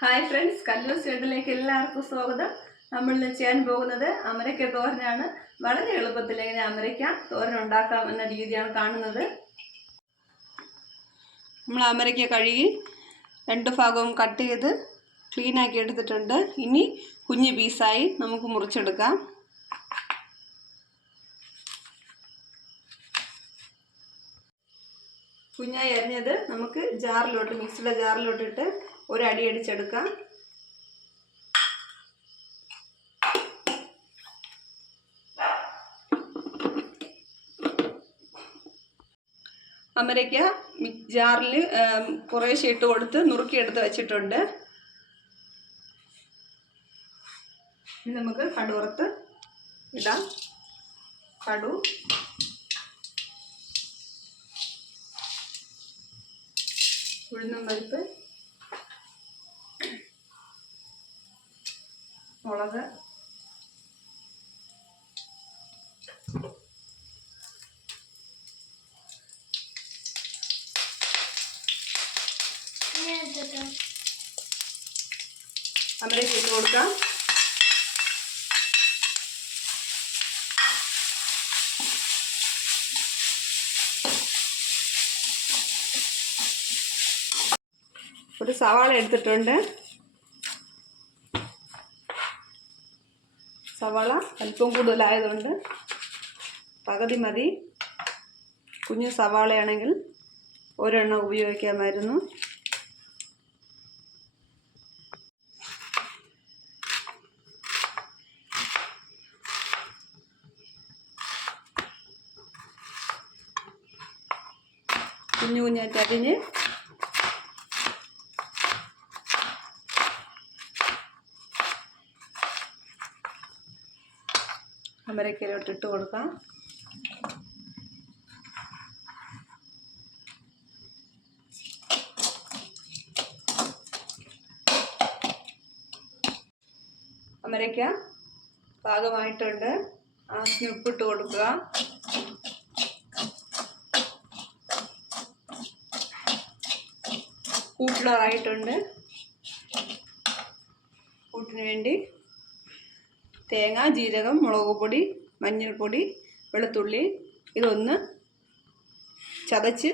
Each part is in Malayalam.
ഹായ് ഫ്രണ്ട്സ് കല്ലൂർ സ്റ്റേഡിലേക്ക് എല്ലാവർക്കും സ്വാഗതം. നമ്മൾ ഇന്ന് ചെയ്യാൻ പോകുന്നത് അമരക്ക തോരനാണ്. വളരെ എളുപ്പത്തിൽ എങ്ങനെ അമരക്ക തോരൻ ഉണ്ടാക്കാം എന്ന രീതിയാണ് കാണുന്നത്. നമ്മൾ അമരക്ക കഴുകി രണ്ട് ഭാഗവും കട്ട് ചെയ്ത് ക്ലീനാക്കി എടുത്തിട്ടുണ്ട്. ഇനി കുഞ്ഞു പീസായി നമുക്ക് മുറിച്ചെടുക്കാം. കുഞ്ഞായി അരിഞ്ഞത് നമുക്ക് ജാറിലോട്ട് മിക്സിയുടെ ജാറിലോട്ടിട്ട് ഒരു അടി അടിച്ചെടുക്കാം. അമരയ്ക്ക ജാറിൽ കുറേശ്ശെ ഇട്ട് കൊടുത്ത് നുറുക്കിയെടുത്ത് വെച്ചിട്ടുണ്ട്. ഇനി നമുക്ക് കടുവറുത്ത് ഇടാം. കടു. ഉഴുന്നും പരിപ്പ്. മുളക്. അമരയ്ക്ക് ഇട്ട് കൊടുക്കാം. ഒരു സവാള എടുത്തിട്ടുണ്ട്. സവാള അല്പം കൂടുതലായതുകൊണ്ട് പകുതി മതി. കുഞ്ഞു സവാളയാണെങ്കിൽ ഒരെണ്ണം ഉപയോഗിക്കാമായിരുന്നു. കുഞ്ഞു കുഞ്ഞായിട്ട് അരിഞ്ഞ് അമരക്കയിലോട്ട് ഇട്ട് കൊടുക്കാം. അമരയ്ക്ക പാകമായിട്ടുണ്ട്. ആവശ്യത്തിന് ഉപ്പിട്ട് കൊടുക്കുക. കൂട്ടിലായിട്ടുണ്ട് കൂട്ടിന് വേണ്ടി തേങ്ങ ജീരകം മുളക് പൊടി മഞ്ഞൾപ്പൊടി വെളുത്തുള്ളി ഇതൊന്ന് ചതച്ച്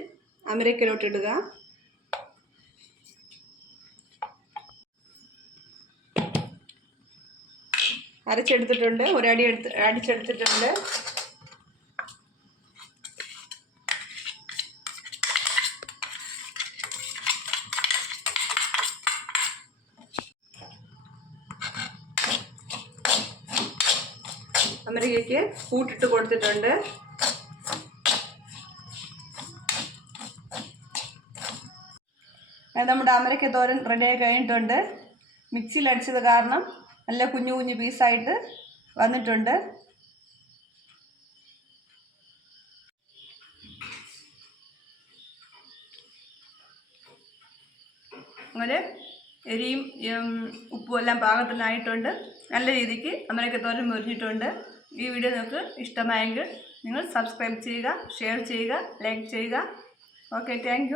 അമരക്കലോട്ടിടുക അരച്ചെടുത്തിട്ടുണ്ട് ഒരടി എടുത്ത് അടിച്ചെടുത്തിട്ടുണ്ട്. അമരിക്കയ്ക്ക് കൂട്ടിട്ട് കൊടുത്തിട്ടുണ്ട്. നമ്മുടെ അമരയ്ക്ക തോരൻ റെഡിയായി കഴിഞ്ഞിട്ടുണ്ട്. മിക്സിയിൽ അടിച്ചത് കാരണം നല്ല കുഞ്ഞു കുഞ്ഞു പീസായിട്ട് വന്നിട്ടുണ്ട്. അങ്ങനെ എരിയും ഉപ്പും എല്ലാം പാകത്തിനായിട്ടുണ്ട്. നല്ല രീതിക്ക് അമരയ്ക്ക തോരൻ മുരിഞ്ഞിട്ടുണ്ട്. ഈ വീഡിയോ നിങ്ങൾക്ക് ഇഷ്ടമായെങ്കിൽ നിങ്ങൾ സബ്സ്ക്രൈബ് ചെയ്യുക ഷെയർ ചെയ്യുക ലൈക്ക് ചെയ്യുക. Okay thank